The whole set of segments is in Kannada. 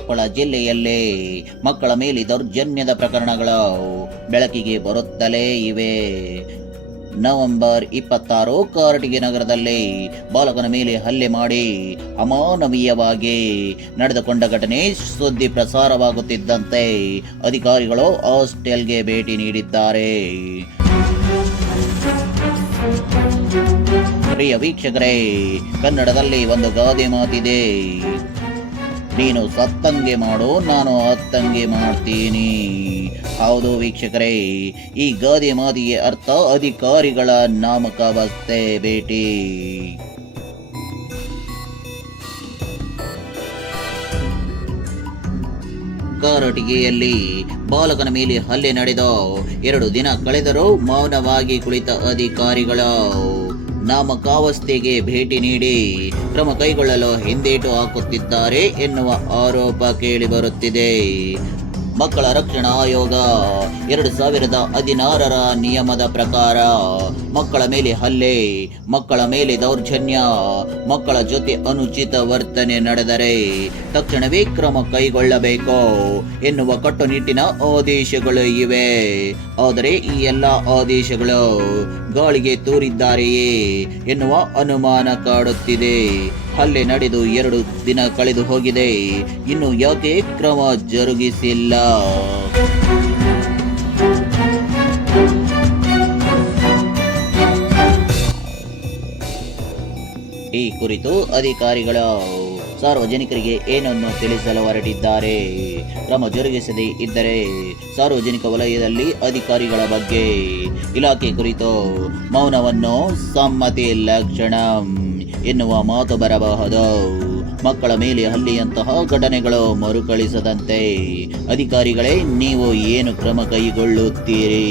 ಕೊಪ್ಪಳ ಜಿಲ್ಲೆಯಲ್ಲಿ ಮಕ್ಕಳ ಮೇಲೆ ದೌರ್ಜನ್ಯದ ಪ್ರಕರಣಗಳು ಬೆಳಕಿಗೆ ಬರುತ್ತಲೇ ಇವೆ. ನವೆಂಬರ್ ಇಪ್ಪತ್ತಾರು, ಕಾರಟಗಿ ನಗರದಲ್ಲಿ ಬಾಲಕನ ಮೇಲೆ ಹಲ್ಲೆ ಮಾಡಿ ಅಮಾನವೀಯವಾಗಿ ನಡೆದುಕೊಂಡ ಘಟನೆ ಸುದ್ದಿ ಪ್ರಸಾರವಾಗುತ್ತಿದ್ದಂತೆ ಅಧಿಕಾರಿಗಳು ಹಾಸ್ಟೆಲ್ಗೆ ಭೇಟಿ ನೀಡಿದ್ದಾರೆ. ಪ್ರಿಯ ವೀಕ್ಷಕರೇ, ಕನ್ನಡದಲ್ಲಿ ಒಂದು ಗಾದೆ ಮಾತಿದೆ. ನೀನು ಸತ್ತಂಗೆ ಮಾಡು, ನಾನು ಅತ್ತಂಗೆ ಮಾಡ್ತೀನಿ. ಹೌದು ವೀಕ್ಷಕರೇ, ಈ ಗಾದೆ ಮಾತಿಗೆ ಅರ್ಥ ಅಧಿಕಾರಿಗಳ ನಾಮಕಾವಸ್ಥೆ ಭೇಟಿ. ಕಾರಟಿಗೆಯಲ್ಲಿ ಬಾಲಕನ ಮೇಲೆ ಹಲ್ಲೆ ನಡೆದ. ಎರಡು ದಿನ ಕಳೆದರೂ ಮೌನವಾಗಿ ಕುಳಿತ ಅಧಿಕಾರಿಗಳು. ನಾಮಕಾವಸ್ಥೆಗೆ ಭೇಟಿ ನೀಡಿ ಕ್ರಮ ಕೈಗೊಳ್ಳಲು ಹಿಂದೇಟು ಹಾಕುತ್ತಿದ್ದಾರೆ ಎನ್ನುವ ಆರೋಪ ಕೇಳಿಬರುತ್ತಿದೆ ಮಕ್ಕಳ ರಕ್ಷಣಾ ಆಯೋಗ. ಎರಡು ಸಾವಿರದ ಹದಿನಾರರ ನಿಯಮದ ಪ್ರಕಾರ, ಮಕ್ಕಳ ಮೇಲೆ ಹಲ್ಲೆ, ಮಕ್ಕಳ ಮೇಲೆ ದೌರ್ಜನ್ಯ, ಮಕ್ಕಳ ಜೊತೆ ಅನುಚಿತ ವರ್ತನೆ ನಡೆದರೆ ತಕ್ಷಣವೇ ಕ್ರಮ ಕೈಗೊಳ್ಳಬೇಕು ಎನ್ನುವ ಕಟ್ಟುನಿಟ್ಟಿನ ಆದೇಶಗಳು ಇವೆ. ಆದರೆ ಈ ಎಲ್ಲ ಆದೇಶಗಳು ಗಾಳಿಗೆ ತೂರಿದ್ದಾರೆಯೇ ಎನ್ನುವ ಅನುಮಾನ ಕಾಡುತ್ತಿದೆ. ಹಲ್ಲೆ ನಡೆದು ಎರಡು ದಿನ ಕಳೆದು ಹೋಗಿದೆ. ಇನ್ನು ಯಾವುದೇ ಕ್ರಮ ಜರುಗಿಸಿಲ್ಲ. ಈ ಕುರಿತು ಅಧಿಕಾರಿಗಳು ಸಾರ್ವಜನಿಕರಿಗೆ ಏನನ್ನು ತಿಳಿಸಲು ಹೊರಟಿದ್ದಾರೆ? ಕ್ರಮ ಜರುಗಿಸದೇ ಇದ್ದರೆ ಸಾರ್ವಜನಿಕ ವಲಯದಲ್ಲಿ ಅಧಿಕಾರಿಗಳ ಬಗ್ಗೆ ಇಲಾಖೆ ಕುರಿತು ಮೌನವನ್ನು ಸಮ್ಮತಿ ಲಕ್ಷಣ ಎನ್ನುವ ಮಾತು ಬರಬಹುದು. ಮಕ್ಕಳ ಮೇಲೆ ಹಲ್ಲಿಯಂತಹ ಘಟನೆಗಳು ಮರುಕಳಿಸದಂತೆ. ಅಧಿಕಾರಿಗಳೇ ನೀವು ಏನು ಕ್ರಮ ಕೈಗೊಳ್ಳುತ್ತೀರಿ?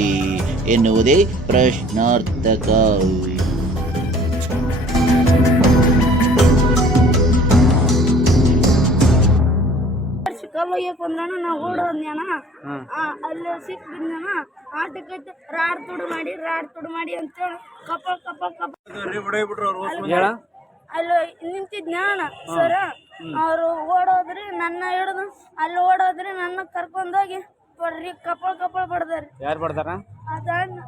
ಎನ್ನುವುದೇ ಪ್ರಶ್ನಾರ್ಥಕ. ಅಲ್ಲಿ ಸಿಕ್ ರಾಡ್ ತುಡು ಮಾಡಿ ರಾಡ್ ತುಡು ಮಾಡಿ ಅಂತ ಕಪ ಕಪ ಕಪ್ಪ. ಹೇಳ. ಅಲ್ಲಿ ನಿಂತಿದ್ನ ಸರ. ಅವರು ಓಡೋದ್ರಿ ನನ್ನ ಹಿಡಿದು ಅಲ್ಲಿ ಓಡೋದ್ರಿ ನನ್ನ ಕರ್ಕೊಂಡೋಗಿ ಬರ್ರಿ ಕಪಲ್ ಕಪಲ್ ಬಡ್ದಾರಿ. ಯಾರು ಬಡ್ದಾರ? ಅದಾದ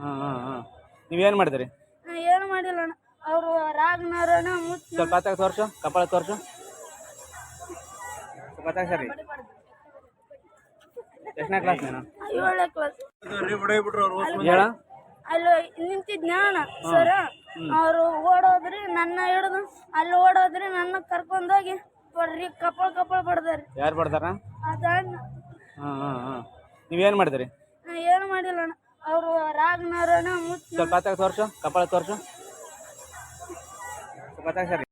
ಹಾಂ ಹಾಂ ಹಾಂ. ನೀವೇನು ಮಾಡಿದ್ರಿ? ಏನು ಮಾಡಿಲ್ಲ ಅಣ್ಣ. ಅವರು ರಾಗನಾರಣ ಮುಚ್ಚ ಸ್ವಲ್ಪ ತೋರ್ಸು ಕಪಾಳ ತೋರ್ಸು. ಸ್ವಲ್ಪ ಸರಿ. ಎಷ್ಟನೇ ಕ್ಲಾಸ್ ನೀನು? ಏಳನೇ ಕ್ಲಾಸ್ ಹೇಳ ಅಲ್ಲಿ ನಿಂತಿದ್ನ ಸರ್ ಅವರು ಓಡೋದ್ರಿ ನನ್ನ ಹಿಡಿದು ಅಲ್ಲಿ ಓಡೋದ್ರಿ ನನ್ನ ಕರ್ಕೊಂಡೋಗಿ ಬರ್ರಿ ಕಪ್ಪಳ ಕಪಲ್ ಬಡ್ದಾರಿ ಯಾರು ಬಡ್ದಾರ? ಅದನ್ನ ಹಾಂ ಹಾಂ ಹಾಂ. ನೀವೇನು ಮಾಡಿದ್ರಿ? ನಾ ಏನು ಮಾಡಿಲ್ಲ ಅಣ್ಣ. ಅವರು ರಾಗನಾರಣ ಮುಚ್ಚ ಸ್ವಲ್ಪ ತೋರ್ಸು ಕಪಾಳ ತೋರ್ಸು. ಸ್ವಲ್ಪ ಸರಿ.